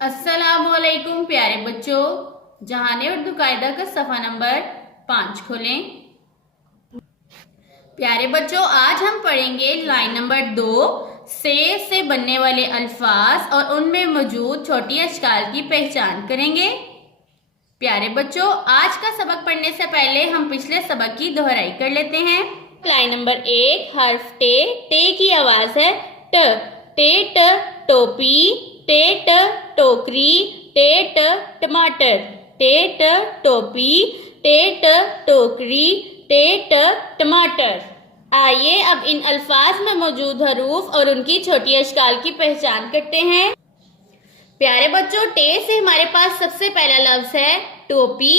अस्सलामुअलैकुम प्यारे बच्चों। जहाने उर्दू कायदा का सफ़ा नंबर 5 खोलें। प्यारे बच्चों, आज हम पढ़ेंगे लाइन नंबर 2 से बनने वाले अल्फाज और उनमें मौजूद छोटी अशकाल की पहचान करेंगे। प्यारे बच्चों, आज का सबक पढ़ने से पहले हम पिछले सबक की दोहराई कर लेते हैं। लाइन नंबर 1 हर्फ टे की आवाज है ट। टे ट टोपी, टे ट टोकरी, टे ट टमाटर, टे ट टोपी, टे ट टोकरी, टे ट टमाटर। आइए अब इन अल्फाज में मौजूद हरूफ और उनकी छोटी अशकाल की पहचान करते हैं। प्यारे बच्चों, टे से हमारे पास सबसे पहला लफ्ज है टोपी।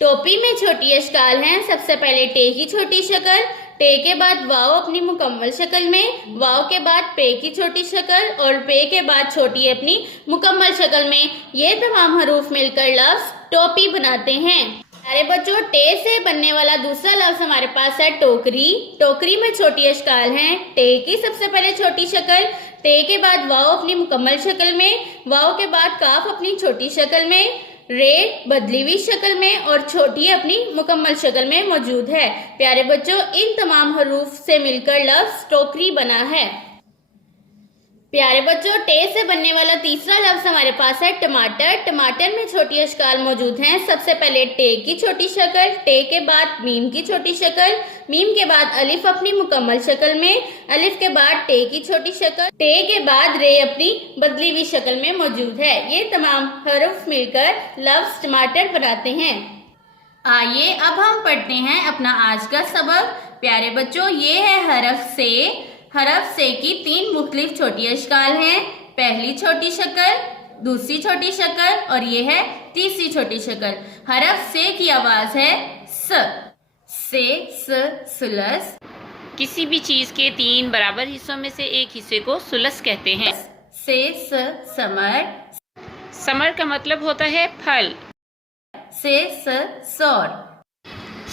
टोपी में छोटी अशकाल हैं। सबसे पहले टे की छोटी शक्ल, टे के बाद वाव अपनी मुकम्मल शक्ल में, वाव के बाद पे की छोटी शक्ल और पे के बाद छोटी अपनी मुकम्मल शक्ल में। ये तमाम हरूफ मिलकर लफ्ज टोपी बनाते हैं। अरे बच्चों, टे से बनने वाला दूसरा लफ्ज हमारे पास है टोकरी। टोकरी में छोटी अशकाल हैं। टे की सबसे पहले छोटी शक्ल, टे के बाद वाव अपनी मुकम्मल शक्ल में, वाव के बाद काफ अपनी छोटी शक्ल में, रे बदली हुई शक्ल में और छोटी अपनी मुकम्मल शक्ल में मौजूद है। प्यारे बच्चों, इन तमाम हरूफ से मिलकर लफ्ज टोकरी बना है। प्यारे बच्चों, टे से बनने वाला तीसरा लफ्ज हमारे पास है टमाटर। टमाटर में छोटी अशकाल मौजूद हैं। सबसे पहले टे की छोटी शक्ल, टे के बाद मीम की छोटी शक्ल, मीम के बाद अलिफ अपनी मुकम्मल शक्ल में, अलिफ के बाद टे की छोटी शक्ल, टे के बाद रे अपनी बदली हुई शक्ल में मौजूद है। ये तमाम हरूफ मिलकर लफ्ज टमाटर बनाते हैं। आइए अब हम पढ़ते हैं अपना आज का सबक। प्यारे बच्चों, ये है हरफ से। हरफ से की 3 मुख्तलिफ छोटी अशकाल हैं। पहली छोटी शक्ल, दूसरी छोटी शक्ल और ये है तीसरी छोटी शक्ल। हरफ से की आवाज है स। से सुलस। किसी भी चीज के 3 बराबर हिस्सों में से एक हिस्से को सुलस कहते हैं। से समर। समर का मतलब होता है फल। से सौर।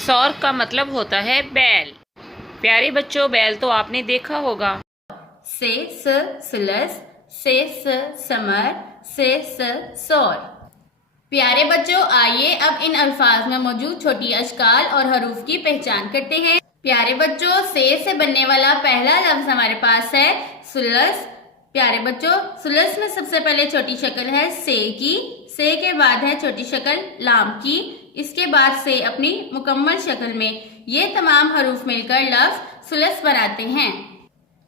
सौर का मतलब होता है बैल। प्यारे बच्चों, बैल तो आपने देखा होगा। से सुलस, से समर, से सौर। प्यारे बच्चों, आइए अब इन अल्फाज में मौजूद छोटी अशकाल और हरूफ की पहचान करते हैं। प्यारे बच्चों, से बनने वाला पहला लफ्ज हमारे पास है सुलस। प्यारे बच्चों, सुलस में सबसे पहले छोटी शक्ल है से की, से के बाद है छोटी शक्ल लाम की, इसके बाद से अपनी मुकम्मल शक्ल में। ये तमाम हरूफ मिलकर लफ्ज सुलस बनाते हैं।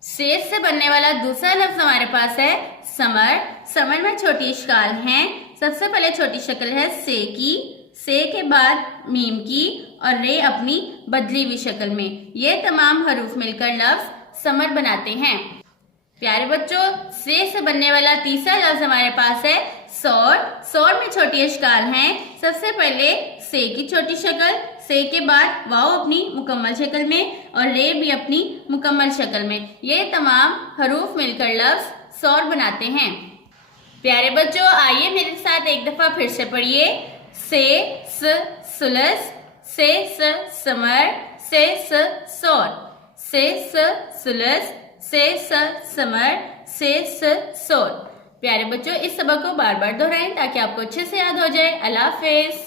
से बनने वाला दूसरा लफ्ज हमारे पास है समर। समर में छोटी अशकाल हैं। सबसे पहले छोटी शक्ल है से की, से के बाद मीम की और रे अपनी बदली हुई शक्ल में। ये तमाम हरूफ मिलकर लफ्ज समर बनाते हैं। प्यारे बच्चों, से बनने वाला तीसरा लफ्ज हमारे पास है सौर। सौर में छोटी अशकाल हैं। सबसे पहले से की छोटी शक्ल, से के बाद वाव अपनी मुकम्मल शक्ल में और रे भी अपनी मुकम्मल शक्ल में। ये तमाम हरूफ मिलकर लफ्ज सौर बनाते हैं। प्यारे बच्चों, आइए मेरे साथ एक दफा फिर से पढ़िए। से सुलस, से समर, से सौर, से सुलस, से समर, से सौर। प्यारे बच्चों, इस सबक को बार बार दोहराएं ताकि आपको अच्छे से याद हो जाए। अल्लाह हाफिज।